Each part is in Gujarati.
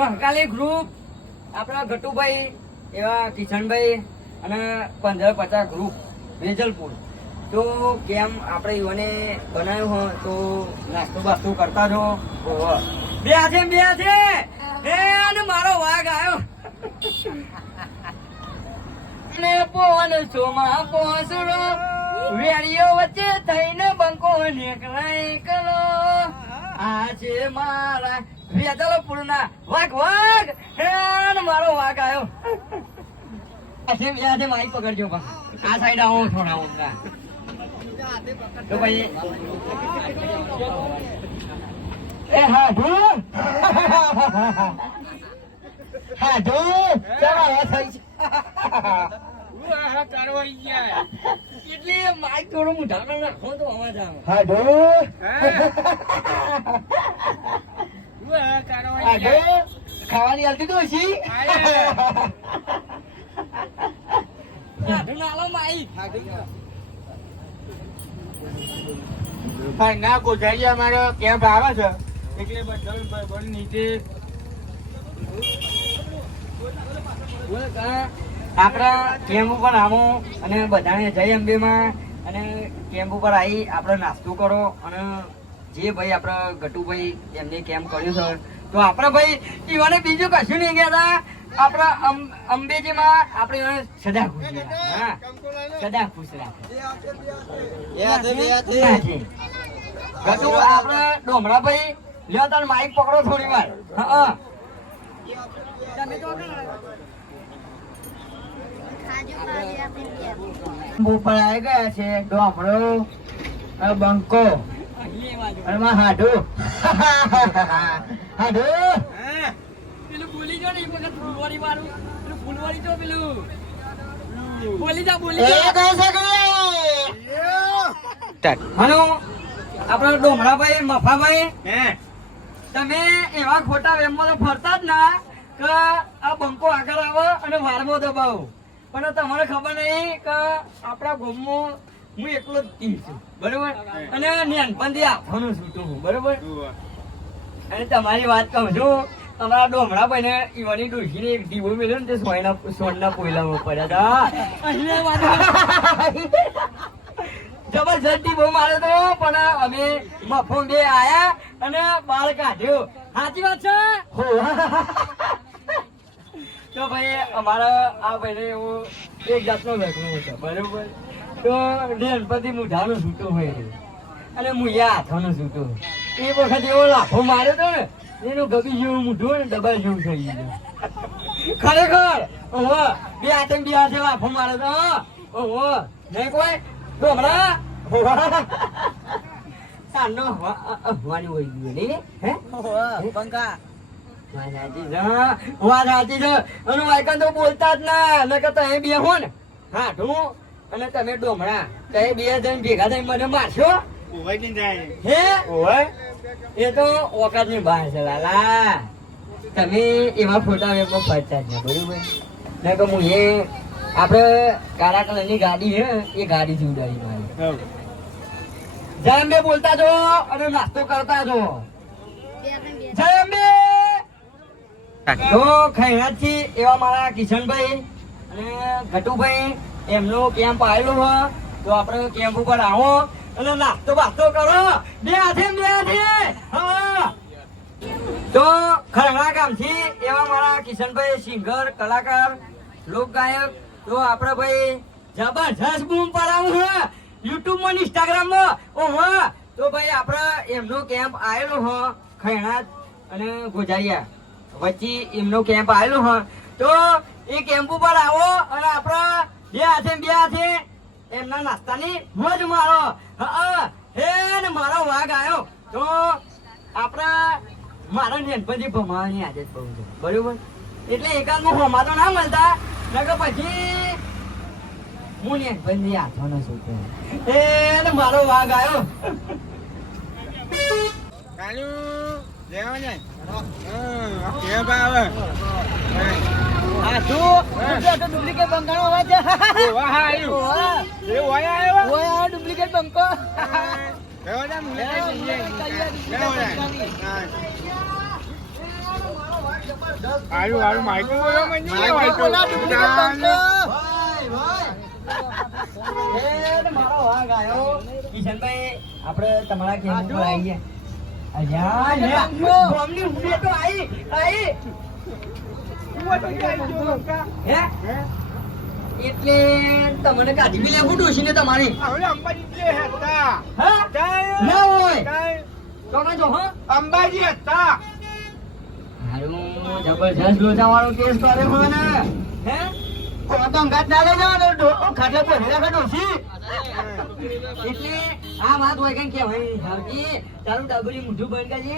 મહાકાલી ગ્રુપ આપણા ગટુભાઈ એવા કિશનભાઈ અને 15-50 ગ્રુપ વેજલપુર તો કેમ આપણે યુવાને બનાવ્યું હોય તો નાસ્તો બાસ્તો કરતા જો બે છે અને મારો વાઘ આવ્યો ને પોવન સોમાં પોસડો વેળીઓ વચ્ચે થઈને બંકો નીકળાય કરો આ છે મારા વેજલપુરના વાઘ અને મારો વાઘ આવ્યો આજે મારી પકડજો આ સાઈડ આવો થોડા ઊંડા તો ભાઈ એ હાડુ ચાલો થઈ છે એટલે માઇક થોડું મુઢાનો નાખો તો અવાજ આવે હાડુ ખાવાની હાલતી તો છી ના કોઠારી અમારો કેમ્પ આવે છે એટલે બધા નીચે આપણા કેમ્પ ઉપર આવો અને બધાને જય અંબે માં અને કેમ્પ ઉપર આવી આપણે નાસ્તો કરો અને જે ભાઈ આપણા ગટુભાઈ એમને કેમ્પ કર્યું છે તો આપણે ભાઈ ઈવાને બીજું કશું નહીં કહેતા આપણા અંબેજીમાં આપણે સદા ખુશ હા સદા ખુશ રાખે ગટુ આપણે ડોમરાભાઈ લ્યો તાર માઈક પકડો થોડી વાર હા ઉપર આવી ગયા છે ડોમરો બંકો અને હાડુ પેલું બોલી જો ને ફૂલવારી વાળું પેલું ફૂલવારી જો પેલું બોલી જા હલો આપણા ડોમરાભાઈ મફાભાઈ તમે એવા ખોટા વેમમાં ફરતા જ ના કે આ બંકો આગળ આવે અને વારમાં દબાવો પણ તમારે ખબર નહીં કે આપણા ગામમાં હું એકલો જ ટીમ છું બરોબર અને નાનપણથી આપવાનું છું હું બરોબર અને તમારી વાત કહું છું તમારા ડોમરાભાઈ ને ઈવાની ડોશીને એક દીવો મેળ્યો ને તે સોનના પોયલામાં પડ્યા હતા જબરજસ્ત દીવો માર્યો તો પણ અમે મફો બે આયા અને બાળ કાઢ્યો સાચી વાત છે તો ભાઈ અમારા આ ભાઈને એવું એક જાતનો લખવું હતો બરોબર તો ગણપતિ મુઢાનો સૂતો હોય અને મુયા હાથોનો સૂતો એ વખત એવો લાફો માર્યો હતો ને એનું ગબી જેવું મૂઠું ને ડબલ જેવું થઈ ગયું ખરેખર ઓહો બે હાથે લાફો માર્યો તો ઓહો નહીં કોઈ ડોમરા સાનો હવાની હોય ગયું નહીં હે બંકા વાત સાચી છે અને વાયકન તો બોલતા જ ના નકર તમે બે હો ને હાઠું અને તમે ડોમરા તમે બે જણ ભેગા થઈને મને મારશો હે એ તો ઓકાત ની બહાર છે લાલા તમે એવા ફોટા વેબમાં ફરતા છે બરોબર ને કે હું એ આપણે કાળા કલરની ગાડી છે એ ગાડી જીવડાવી મારી જય અંબે બોલતા છો અને નાસ્તો કરતા છો જય અંબે તો ખૈરાતથી એવા મારા કિશનભાઈ અને ગટુભાઈ એમનો કેમ્પ આવેલો હોય તો આપણે કેમ્પ ઉપર આવો અને નાસ્તો બાસ્તો કરો બે હાથે હા તો ખરણા ગામથી એવા મારા કિશનભાઈ સિંગર કલાકાર લોક ગાયક તો આપણે ભાઈ જબરજસ્ત બૂમ પડાવું છે યુટ્યુબ માં ઇન્સ્ટાગ્રામ માં ઓહો તો ભાઈ આપણે એમનો કેમ્પ આવેલો હ ખૈણાત અને ગોજારિયા વચ્ચે એમનો કેમ્પ આવેલો હ તો એ કેમ્પ ઉપર આવો અને આપણા બે હાથે એમના નાસ્તાની મોજ મારો હે ને મારો વાઘ આવ્યો તો આપણા મારા નેનપણથી ભમાવાની આદત બહુ છે બરોબર એટલે એકાદમાં હોમા તો ના મળતા નકર પછી હું નેનપણથી હાથવાનો છું હે ને મારો વાઘ આવ્યો ડુપ્લિકેટ બંકાનો અવાજ ડુપ્લિકેટ બંકો હારું માહિતી બોલો મને ભાઈ, ભાઈ. એ મારો વાઘ આયો. કિશનભાઈ, આપણે તમારા કેમ્પ પર આવી ગયા. અલ્યા, લે. બોમની ઉભી તો આઈ. હે? એટલે તમને કાઢી બી લેવું ડોશીને તમારી. અંબાજી હતા હા? ના હોય. તો કાં જો, હા? અંબાજી હતા હારું, જબરજસ્ત લોચાવાળો કેસ કર્યો હોય ને. હે? તો અંગાત ના લઈ જવાનો, ખાટલા પર હેરા ડોશી. એટલે આ વાત હોય કઈ કહેવાય હારકી તારું ડાબરી મુઠ્ઠું બંધ કરજે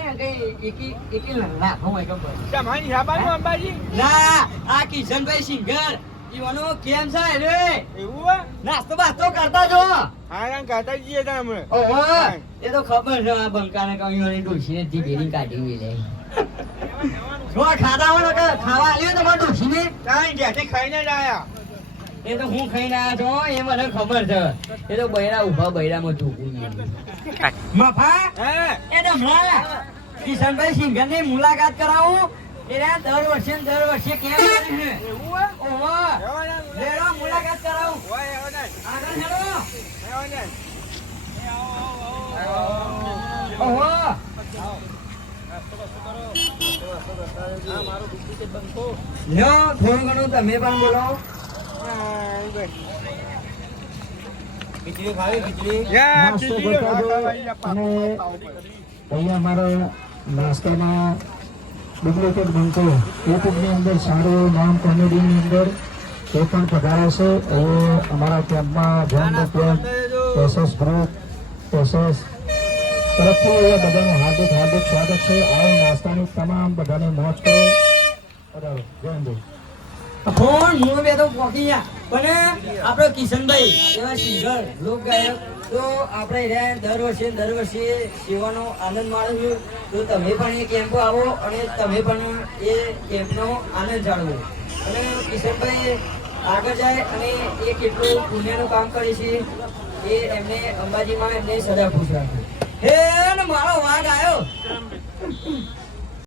કઈ એકી લાખો હોય ખબર તમારી હિસાબાનું અંબાજી ના આ કિશનભાઈ સિંગર ઈવાનો કેમ છે રે એવું નાસ્તો બાસ્તો કરતા જો હા કાતા જઈએ તમે ઓહો એ તો ખબર છે આ બંકાને કહ્યું અને ડોશીને જીભેરી કાઢી લે જો ખાતા હોય કે ખાવા આલ્યો તમારા ડોશીને કાઈ ઘેરથી ખાઈને જ આયા એ તો હું ખાઈને આવ્યો છો એ મને ખબર છે એ તો બૈરા ઉભા બૈરામાં ઢોકું મફા એ ડમલા કિશનભાઈ સિંઘર ની મુલાકાત કરાવું એને દર વર્ષે કેમ કરે છે ઓહો લેડો મુલાકાત કરાવું આગળ હેડો ઓહો લ્યો થોડું ઘણું તમે પણ બોલો ખીચડી ખાવી ખીચડી નાસ્તો બતાવો અને અહીંયા અમારા નાસ્તામાં ડુપ્લિકેટ બંકો યુટ્યુબની અંદર સારું એવું નામ કોમેડીની અંદર એ પણ પધારાશે એ અમારા કેમ્પમાં ધ્યાન કેમ્પ પેસેસ ગ્રુપ પેસેસ તરફથી એ બધાનું હાર્દિક સ્વાગત છે આ નાસ્તાની તમામ બધાને મોજ કરો બરાબર જય હિન્દ ફોન હું બે તો પહોંચી ગયા પણ આપણો કિશનભાઈ એવા સિંગર લોક ગાયક તો આપણે રહ્યા દર વર્ષે સેવાનો આનંદ માણો છો તો તમે પણ એ કેમ્પો આવો અને તમે પણ એ કેમ્પનો આનંદ જાણવો અને કિશનભાઈ આગળ જાય અને એ કેટલું પુણ્યનું કામ કરે છે એ એમને અંબાજીમાં એમને સદા ખુશ રાખે હે ને મારો વાઘ આવ્યો